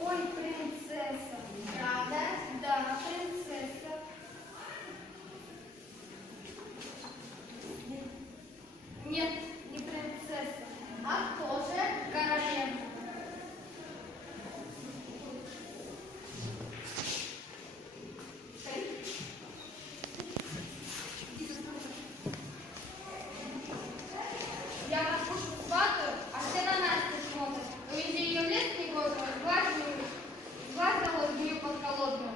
Ой, принцесса. Правда? Да, принцесса. Нет, не принцесса. А кто же? Королева. Я вас пушу сватаю, а все на Настю смотрят. Увези ее в лес негодную, звать голодную подколодную.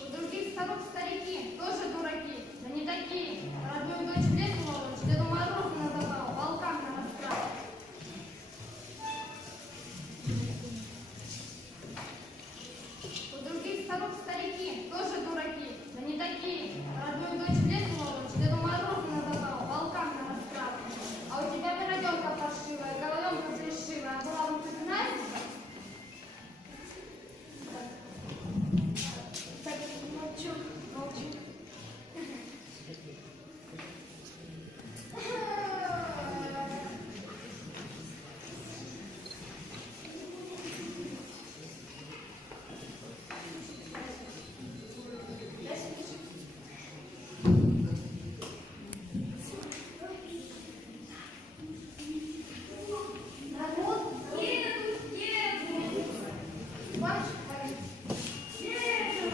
У других сторон старики, тоже дураки, да не такие. Родную дочь в лес молодь, Деду Морозу называл, волкам на расправу. У других сторон старики, тоже дураки, да не такие. Родную дочь в лес молодь, Деду Морозу называл, волкам на расправу. А у тебя бороденка паршивая, головенка плешивая, а главное ты знаешь? Молчу, молчу. Народ, еду. Батюшка, еду.